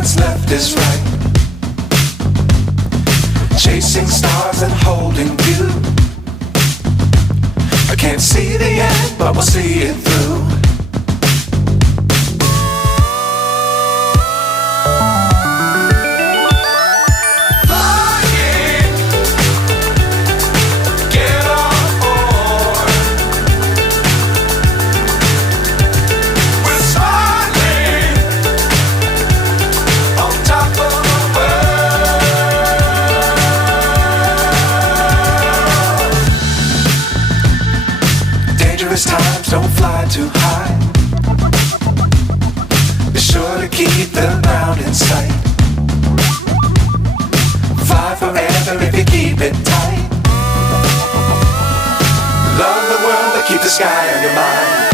what's left is right. Chasing stars and holding you. I can't see the end, but we'll see it through. Times don't fly too high. Be sure to keep the ground in sight. Fly forever if you keep it tight. Love the world but keep the sky on your mind.